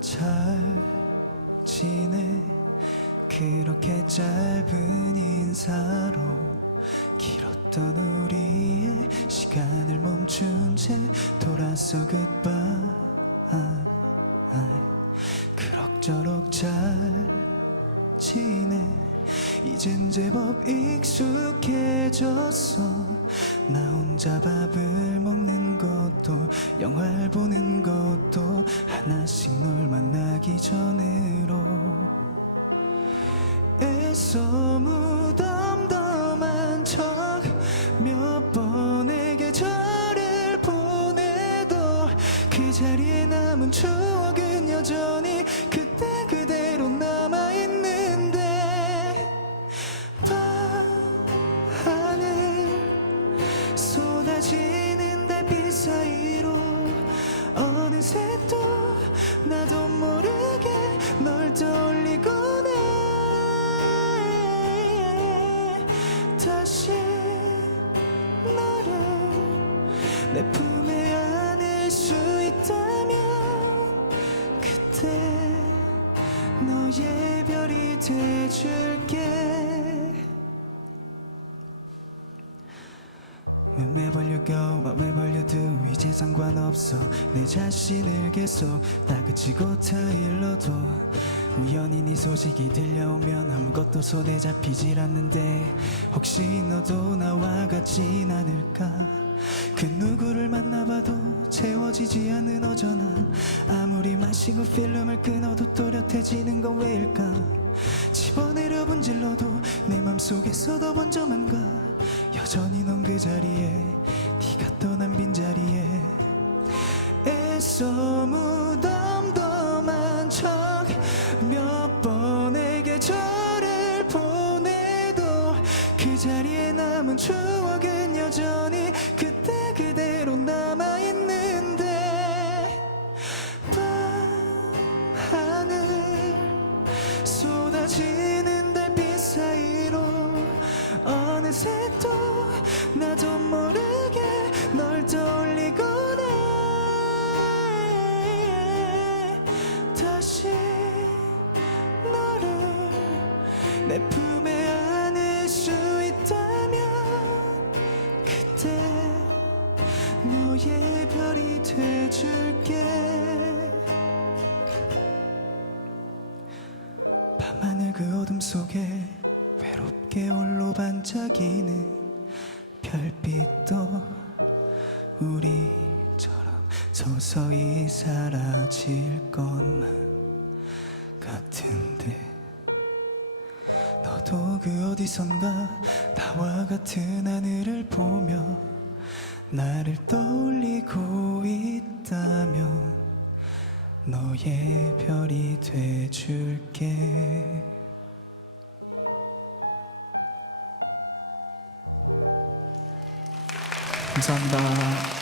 잘 지내. 그렇게 짧은 인사로 길었던 우리의 시간을 멈춘 채 돌아서 goodbye. 그럭저럭 잘 지내. 이젠 제법 익숙해졌어 나 혼자 밥을 먹는 것도 영화를 보는 것도 하나씩 널 만나기 전으로. 애써 무덤덤한 척 몇 번의 계절을 보내도 그 자리에 남은 추억은 여전히 그 내 품에 안을 수 있다면 그때 너의 별이 돼줄게. Wherever you 이제 상관없어. 내 자신을 계속 다그치고 타일러도 우연히 네 소식이 들려오면 아무것도 손에 잡히질 않는데 혹시 너도 나와 같진 않을까 그 누구를 만나봐도 채워지지 않는 어전함 아무리 마시고 필름을 끊어도 또렷해지는 건 왜일까? 집어내려 분질러도 내 맘속에서도 번져만 가. 여전히 넌 그 자리에 네가 떠난 빈자리에. 애써 무덤덤한 척몇 번의 계절을 보내도 그 자리에 남은 추억은 여전히 그 내 품에 안을 수 있다면 그때 너의 별이 돼줄게. 밤하늘 그 어둠 속에 외롭게 홀로 반짝이는 별빛도 우리처럼 서서히 사라질 것만 그 어디선가 나와 같은 하늘을 보며 나를 떠올리고 있다면 너의 별이 돼줄게 감사합니다.